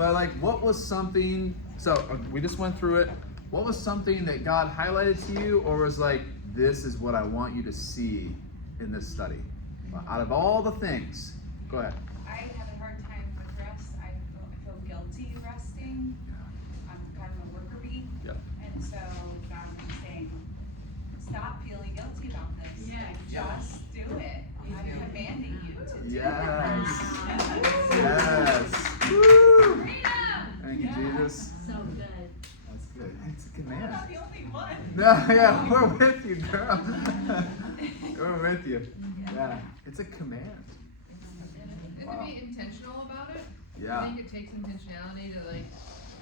But like, what was something, so we just went through it. What was something that God highlighted to you, or was like, this is what I want you to see in this study? Out of all the things, go ahead. I have a hard time with rest. I feel guilty resting. I'm kind of a worker bee. Yep. And so God was saying, stop feeling guilty about this. Yeah. Just do it. I'm commanding you to do Yes. it. Yes. Woo. Freedom. Thank you, Jesus. So good. That's good. It's a I'm command. not the only one. No, yeah, we're with you, girl. We're with you. Yeah, it's a command. And to be intentional about it. Yeah. I think it takes intentionality to like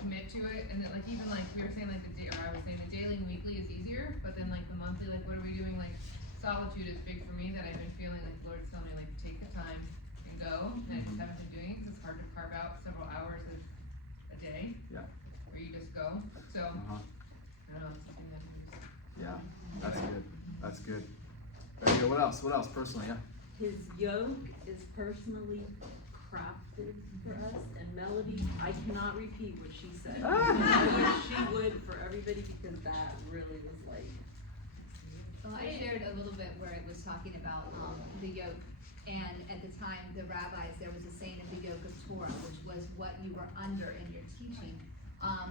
commit to it, and then like even like we were saying like I was saying the daily and weekly is easier, but then like the monthly, like what are we doing? Like solitude is big for me, that I've been feeling like the Lord's telling me like take the time and go, and I just haven't been doing it because it's hard to carve out several hours of a day. Yeah. Where you just go. So I don't know, it's something that Yeah, that's good. That's good. There you go. What else? What else? Personally, yeah. His yoke is personally crafted for us, and Melody, I cannot repeat what she said. I wish she would for everybody, because that really was like. Well, I shared a little bit where it was talking about the yoke, and at the time, the rabbis, there was a saying of the yoke of Torah, which was what you were under in your teaching.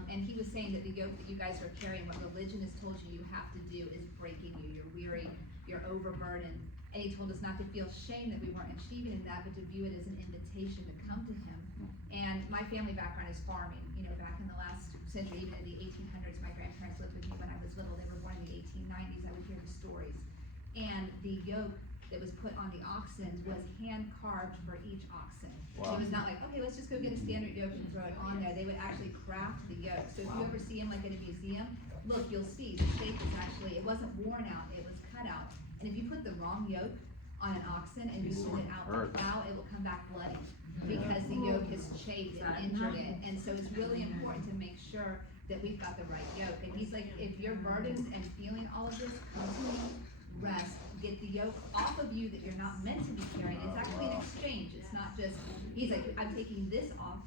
And he was saying that the yoke that you guys are carrying, what religion has told you you have to do, is breaking you. You're weary, you're overburdened. And he told us not to feel shame that we weren't achieving in that, but to view it as an invitation to come to him. And my family background is farming. You know, back in the last century, even in the 1800s, my grandparents lived with me when I was little. They were born in the 1890s. I would hear the stories. And the yoke that was put on the oxen was hand carved for each oxen. Wow. It was not like, okay, let's just go get a standard yoke and throw it on there. They would actually craft the yoke. So if you ever see them like at a museum, look, you'll see the shape is actually, it wasn't worn out, it was cut out. And if you put the wrong yoke on an oxen and you send it out like now, it will come back bloody, because the yoke is chafed and injured it. And so it's really important to make sure that we've got the right yoke. And he's like, if you're burdened and feeling all of this, come to me, rest, get the yoke off of you that you're not meant to be carrying. It's actually an exchange. It's not just, he's like, I'm taking this off,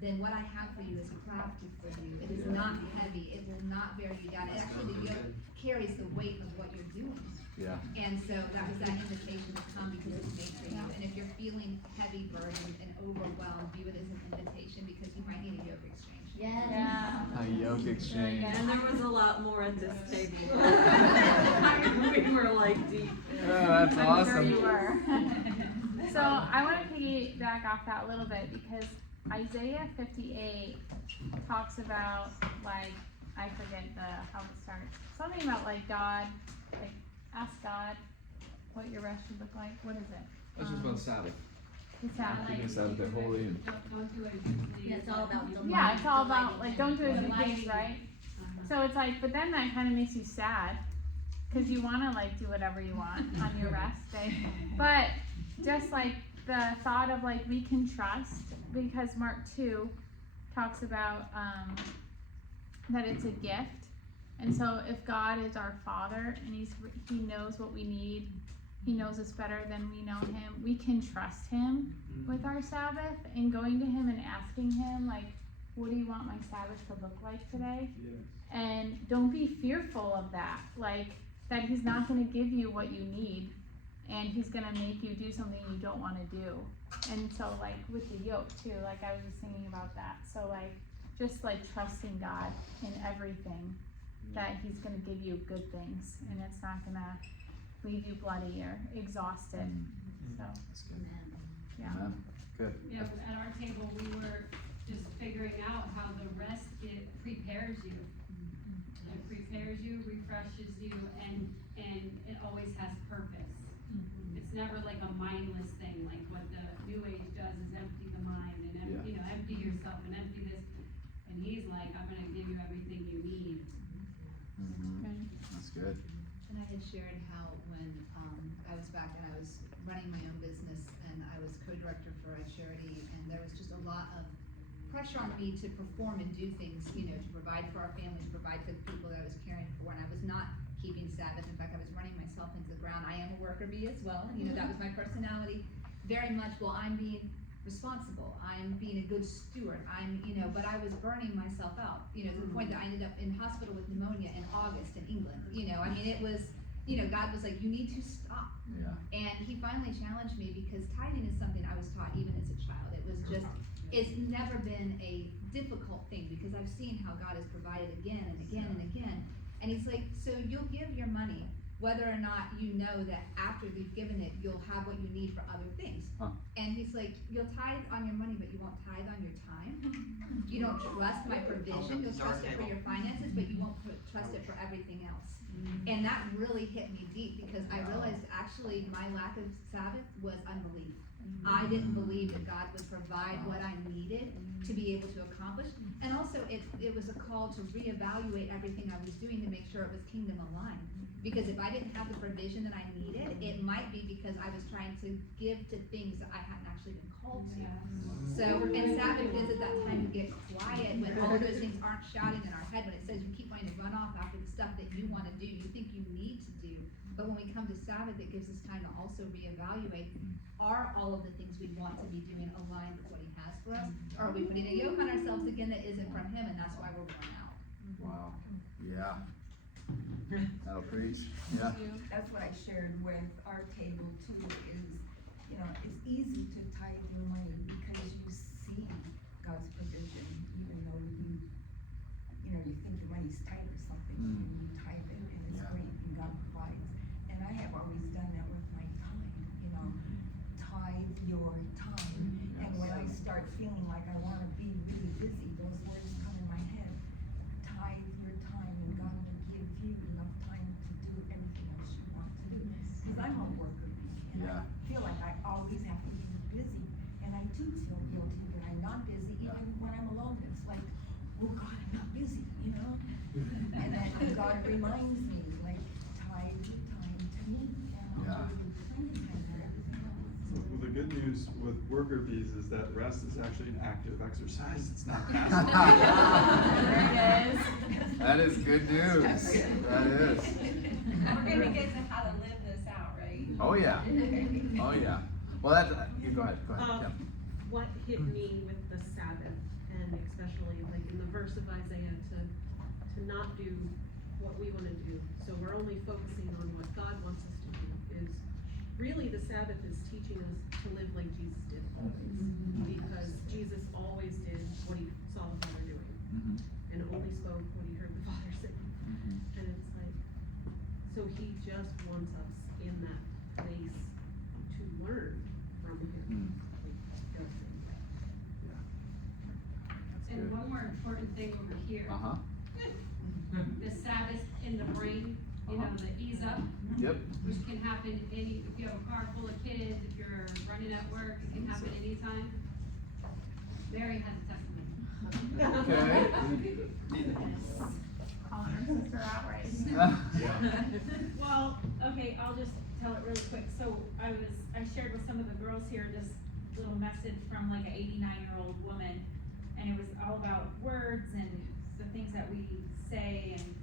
then what I have for you is crafted for you. It is not heavy. It will not bear you down. It actually, the yoke carries the weight of what you're doing. Yeah. And so that was that invitation to come, because it's made for you. And if you're feeling heavy, burdened, and overwhelmed, view it as an invitation, because you might need a yoke exchange. Yeah. A yoke exchange. And there was a lot more at this table. We were like deep. Oh, that's I'm awesome. sure you were. So I want to piggyback off that a little bit, because Isaiah 58 talks about, like, I forget how it starts. Something about like God, like ask God what your rest should look like. What is it? That's just about Sabbath. The Sabbath. Keeping Sabbath day holy. And Don't do it. Yeah, it's all about the Yeah, it's all about like don't do it as you please, right? So it's like, but then that kind of makes you sad, because you want to like do whatever you want on your rest day. But just like the thought of like we can trust, because Mark 2 talks about that it's a gift. And so if God is our Father and he knows what we need, he knows us better than we know him, we can trust him with our Sabbath, and going to him and asking him, like, what do you want my Sabbath to look like today? Yes. And don't be fearful of that, like that he's not going to give you what you need, and he's going to make you do something you don't want to do. And so like with the yoke too, like I was just thinking about that. So like just like trusting God in everything, that he's going to give you good things, and it's not going to leave you bloody or exhausted. So That's good. yeah. Amen. Good. You know, at our table, we were just figuring out how the rest, it prepares you. It prepares you, refreshes you, and it always has purpose. It's never like a mindless thing, like what the New Age does is empty the mind and empty, empty yourself and empty this. And he's like, I'm gonna give you everything you need. That's good. And I had shared how when I was back and I was running my own business, and I was co-director for a charity, and there was just a lot of pressure on me to perform and do things, you know, to provide for our family, to provide for the people that I was caring for, and I was not keeping Sabbath. In fact, I was running myself into the ground. I am a worker bee as well, and you know, that was my personality. Very much, well, I'm being responsible, I'm being a good steward, but I was burning myself out, to the point that I ended up in hospital with pneumonia in August in England, it was, God was like, you need to stop. Yeah. And he finally challenged me because tithing is something I was taught even as a child. It was just, it's never been a difficult thing because I've seen how God has provided again and again and again. And he's like, so you'll give your money whether or not you know that after you've given it, you'll have what you need for other things. Huh. And he's like, you'll tithe on your money, but you won't tithe on your time. You don't trust my provision, you'll trust it for your finances, but you won't trust it for everything else. And that really hit me deep because I realized actually my lack of Sabbath was unbelief. I didn't believe that God would provide what I needed to be able to accomplish. And also it was a call to reevaluate everything I was doing to make sure it was kingdom aligned. Because if I didn't have the provision that I needed, it might be because I was trying to give to things that I hadn't actually been called to. So, and Sabbath is at that time to get quiet when all those things aren't shouting in our head, when it says you keep wanting to run off after the stuff that you want to do, you think you need to do. But when we come to Sabbath, it gives us time to also reevaluate, are all of the things we want to be doing aligned with what he has for us? Or are we putting a yoke on ourselves again that isn't from him, and that's why we're worn out? Wow. Yeah. That'll preach. Yeah. That's what I shared with our table too, is, it's easy to tithe your money because you see God's provision, even though you think your money's tight or something, and you tithe it, and it's great, and God provides. And I have always done that with my time, tithe your time. And when I start feeling like I wanna be really busy, those words come in my head, tithe your time, and God will give you enough time to do everything else you want to do. Because I'm a worker bee, and I feel like I always have to be busy, and I do feel guilty that I'm not busy, even when I'm alone. It's like, oh God, I'm not busy, And then God reminds me, like, tithe your time to me, and I'll give you plenty of time for everything else. Well, the good news with worker bees is that rest is actually an active exercise. It's not passive. There it is. That is good news. That is. We're gonna get to how to live this out, right? Oh yeah. Oh yeah. Well, that's you go ahead. Go ahead. Kim. What hit me with the Sabbath, and especially like in the verse of Isaiah, to not do what we want to do. So we're only focusing on what God wants us to do. Is really the Sabbath is teaching us to live like Jesus did always, because Jesus always did what he saw the Father doing, and only spoke what he heard the Father say. And it's like, so he just wants us in that place to learn from him. And one more important thing over here. Uh-huh. The Sabbath in the brain, the ease up, Yep. which can happen if you have a car full of kids, if you're running at work, it can happen anytime. Mary has a testimony. Okay. Calling her sister out right. Well, okay, I'll just tell it really quick. So I shared with some of the girls here this little message from like an 89-year-old woman, and it was all about words and the things that we say, and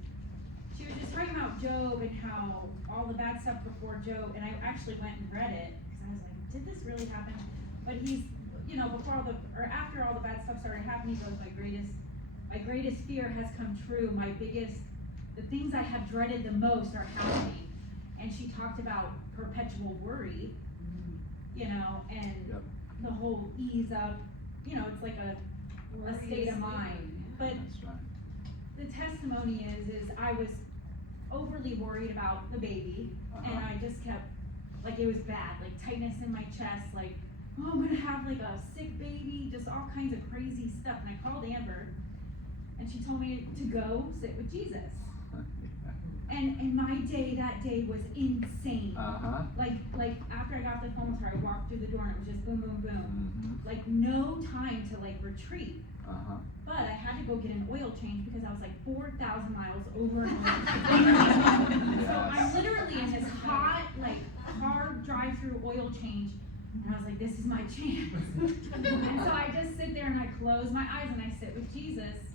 she was just talking about Job and how all the bad stuff before Job, and I actually went and read it, because I was like, did this really happen? But he's, after all the bad stuff started happening, he goes, my greatest fear has come true, the things I have dreaded the most are happening. And she talked about perpetual worry, and the whole ease up, it's like a state of mind. But That's right. the testimony is I was overly worried about the baby, and I just kept, it was bad, tightness in my chest, oh, I'm gonna have a sick baby, just all kinds of crazy stuff. And I called Amber, and she told me to go sit with Jesus. And my day that day was insane. After I got the phone with her, I walked through the door and it was just boom, boom, boom. No time to retreat. But I had to go get an oil change because I was 4,000 miles over and over. So I'm literally in this hot, hard drive-through oil change, and I was like, this is my chance. And so I just sit there and I close my eyes and I sit with Jesus,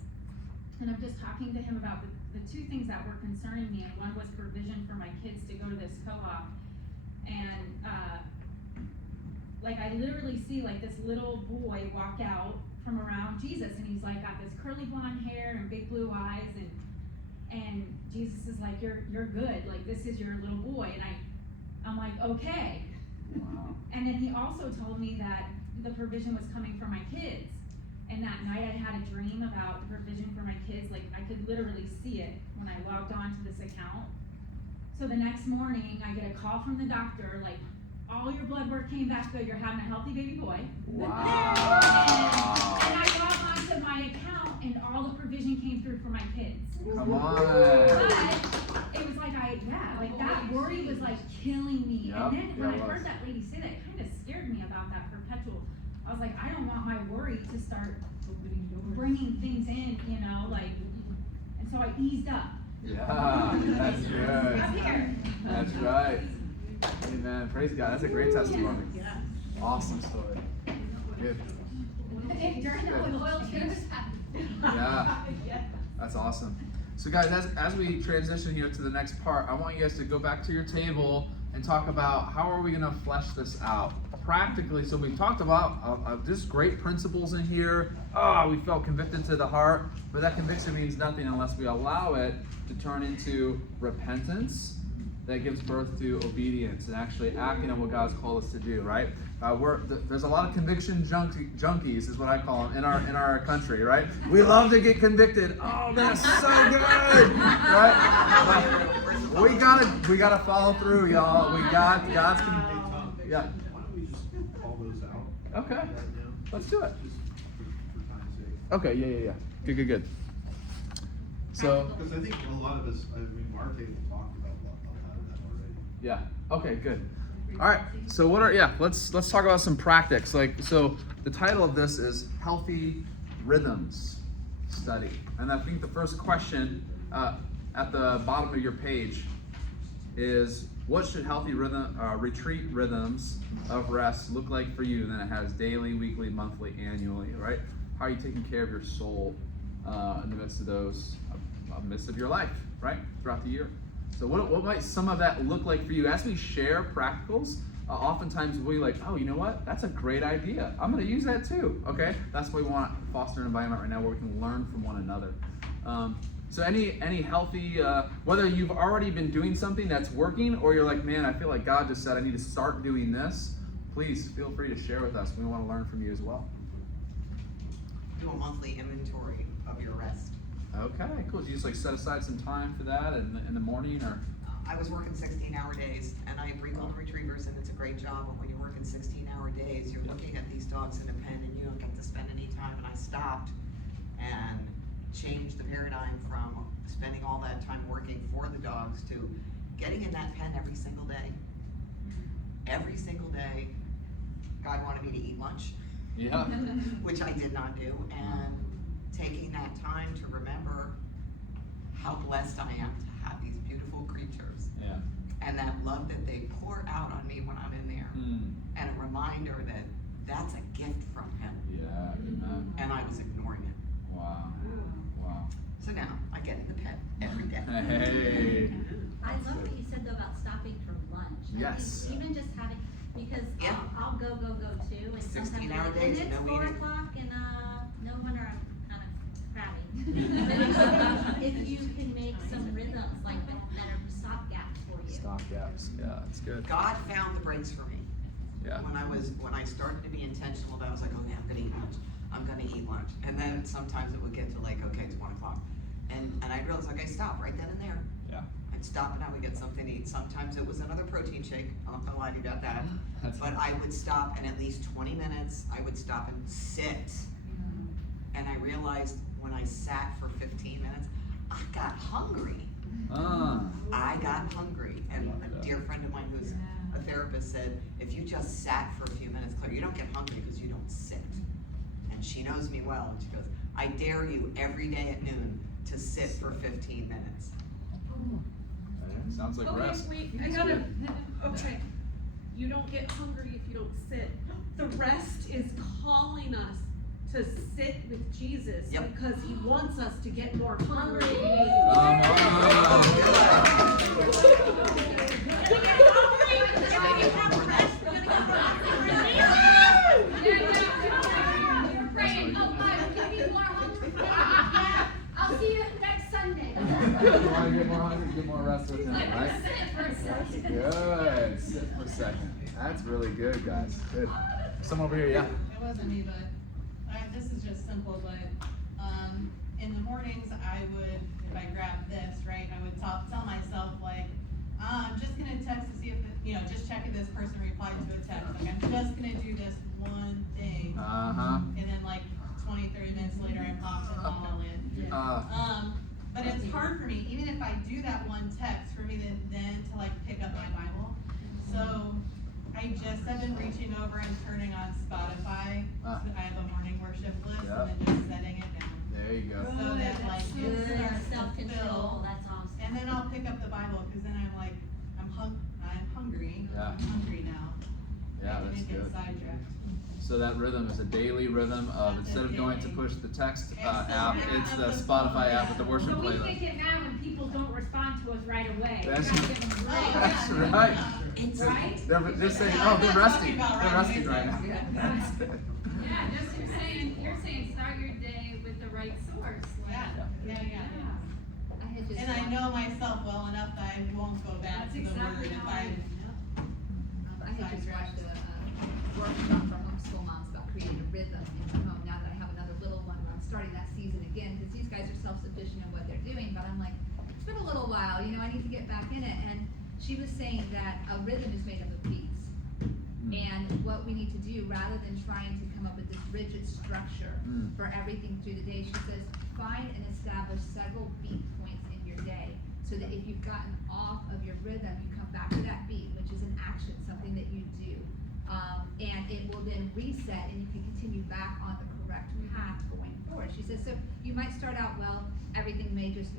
and I'm just talking to him about the two things that were concerning me, and one was provision for my kids to go to this co-op, and like I literally see like this little boy walk out from around Jesus, and he's like got this curly blonde hair and big blue eyes, and Jesus is like, you're good, like this is your little boy, and I'm like, okay. Wow. And then he also told me that the provision was coming for my kids. And that night I had a dream about the provision for my kids. Like I could literally see it when I logged on to this account. So the next morning I get a call from the doctor, like, all your blood work came back good. You're having a healthy baby boy. Wow. And I logged onto my account and all the provision came through for my kids. Come on. But it was like like that worry was like killing me. Yep, And then when I it was. heard that lady say that, it kind of scared me about that perpetual. I was like, I don't want my worry to start bringing things in, you know, like, and so I eased up. Yeah, that's good. I'm here. That's right. Amen. Praise God. That's a great testimony. Yeah. Awesome story. Good. During the oil change. Yeah. That's awesome. So guys, as we transition here to the next part, I want you guys to go back to your table and talk about how are we going to flesh this out practically. So we've talked about just great principles in here. We felt convicted to the heart, but that conviction means nothing unless we allow it to turn into repentance that gives birth to obedience and actually acting on what God's called us to do, right? There's a lot of conviction junkies, is what I call them, in our country, right? We love to get convicted. Oh, that's so good, right? We gotta follow through, y'all. God's yeah. Why don't we just call those out? Okay, Right now? let's do it. Just for time's sake. Okay, yeah. Good. So, Because I think a lot of us, I mean, our table talked about a lot of that already. yeah. Okay, good. All right. So let's talk about some practice. So the title of this is Healthy Rhythms Study. And I think the first question at the bottom of your page is, what should healthy retreat rhythms of rest look like for you? And then it has daily, weekly, monthly, annually, right? How are you taking care of your soul in the midst of those, midst of your life, right? Throughout the year. So what might some of that look like for you? As we share practicals, oftentimes we like, oh, you know what? That's a great idea. I'm going to use that too, okay? That's why we want to foster an environment right now where we can learn from one another. So any healthy, whether you've already been doing something that's working or you're like, man, I feel like God just said I need to start doing this, please feel free to share with us. We want to learn from you as well. Do a monthly inventory of your rest. Okay, cool. Do you just like set aside some time for that in the morning, or? I was working 16-hour days, and I breed golden retrievers, and it's a great job. But when you're working 16-hour days, you're looking at these dogs in a pen, and you don't get to spend any time. And I stopped and changed the paradigm from spending all that time working for the dogs to getting in that pen every single day. Every single day, God wanted me to eat lunch. Yeah. Which I did not do, and taking that time to remember how blessed I am to have these beautiful creatures. Yeah. And that love that they pour out on me when I'm in there. And a reminder that that's a gift from Him. Yeah. Amen. And I was ignoring it. Wow. So now I get in the pen every day. Hey. I love what you said though about stopping for lunch. Yes. I mean, even just having, because Yeah. I'll go too, and sometimes 16-hour I'm like, days, and it's no 4 eating. o'clock and no wonder I'm kind of crabby. But if you can make some rhythms like that are stopgaps for you. Stop gaps. Yeah, that's good. God found the breaks for me. Yeah. When I started to be intentional about it, I was like, oh yeah, I'm gonna eat lunch. I'm gonna eat lunch. And then sometimes it would get to like, okay, it's 1 o'clock. And I realized, okay, stop right then and there. Yeah. I'd stop and I would get something to eat. Sometimes it was another protein shake. I'm not gonna lie to you about that. That's But I would stop, and at least 20 minutes, I would stop and sit. And I realized when I sat for 15 minutes, I got hungry. I got hungry. And a dear friend of mine who's a therapist said, if you just sat for a few minutes, Claire, you don't get hungry because you don't sit. And she knows me well, and she goes, I dare you every day at noon to sit for 15 minutes. Sounds like Okay, rest. wait, I gotta, okay. You don't get hungry if you don't sit. The rest is calling us to sit with Jesus because He wants us to get more hungry. Come on. You want to get more hungry, get more restless, right? That's good. Sit for a second. That's really good, guys. Good. Someone over here, yeah. It wasn't me, but this is just simple, but in the mornings I would, if I grabbed this, right, I would tell myself like, I'm just gonna text to see if, just check if this person replied to a text. Like, I'm just gonna do this one thing. And then like 20, 30 minutes later, I'm off and all in. But it's hard for me, even if I do that one text, for me then to like pick up my Bible. So I just have been reaching over and turning on Spotify. So I have a morning worship list and then just setting it down. There you go. So that like it starts to Self-control, fill. that's awesome. And then I'll pick up the Bible because then I'm like, I'm hungry. Yeah. I'm hungry now. Yeah, I that's didn't get good. sidetracked. So that rhythm is a daily rhythm of, instead of going to push the text app, it's the That's Spotify app with the worship So we playlist. can get mad when people don't respond to us right away. We That's- gotta give them grace. That's right. Right? They're saying, oh, they're resting. They're resting right now. That's good. Yeah, just you're saying start your day with the right source. Yeah. I had just And I watched- know myself well enough that I won't go back That's to the exactly word if how I. I had just watched a workshop for homeschool moms about creating a rhythm in the home. Now that I have another little one, where I'm starting that season again, because these guys are self-sufficient in what they're doing, but I'm like, it's been a little while, I need to get back in it. And she was saying that a rhythm is made up of beats. And what we need to do, rather than trying to come up with this rigid structure for everything through the day, she says, find and establish several beat points in your day, so that if you've gotten off of your rhythm, you come back to that beat, which is an action, something that you do. And it will then reset and you can continue back on the correct path going forward. She says, so you might start out well, everything may just,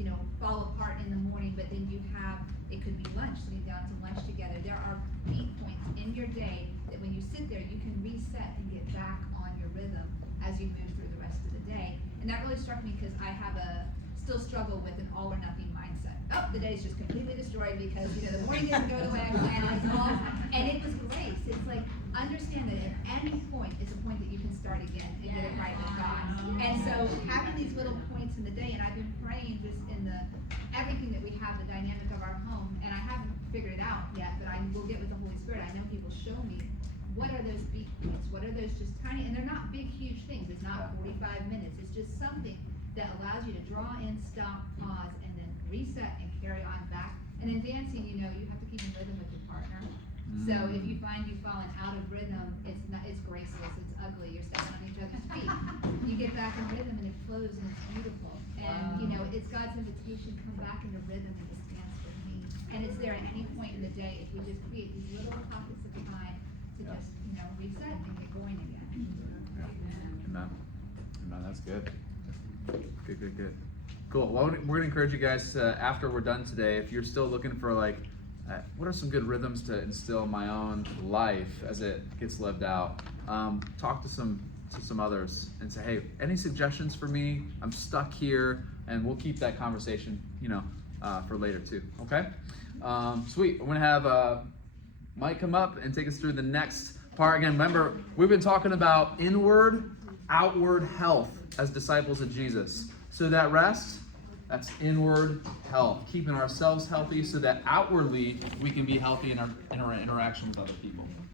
fall apart in the morning, but then you have, it could be lunch, sitting down to lunch together. There are beat points in your day that when you sit there, you can reset and get back on your rhythm as you move through the rest of the day. And that really struck me because I have still struggle with an all or nothing mindset. Oh, the day's just completely destroyed because, the morning didn't go the way I planned, and it was grace. It's like, understand that at any point is a point that you can start again and get it right with God. And so having these little points in the day, and I've been praying just in everything that we have, the dynamic of our home, and I haven't figured it out yet, but I will get with the Holy Spirit. I know He will show me what are those beat points, what are those just tiny, and they're not big, huge things. It's not 45 minutes. It's just something that allows you to draw in, stop, pause, and then reset and carry on back. And in dancing, you have to keep in rhythm with your partner. So if you find you've fallen out of rhythm, it's graceless, it's ugly, you're stepping on each other's feet. You get back in rhythm and it flows and it's beautiful. And it's God's invitation, come back into rhythm and just dance with me. And it's there at any point in the day if we just create these little pockets of time to just, reset and get going again. Amen. Amen. That's good. Good. Cool. Well, we're gonna encourage you guys after we're done today, if you're still looking for what are some good rhythms to instill in my own life as it gets lived out, talk to some others and say, hey, any suggestions for me? I'm stuck here, and we'll keep that conversation, for later too. Okay. Sweet. I'm gonna have Mike come up and take us through the next part. Again, remember, we've been talking about inward, outward health as disciples of Jesus. So that rest, that's inward health, keeping ourselves healthy so that outwardly we can be healthy in our interaction with other people.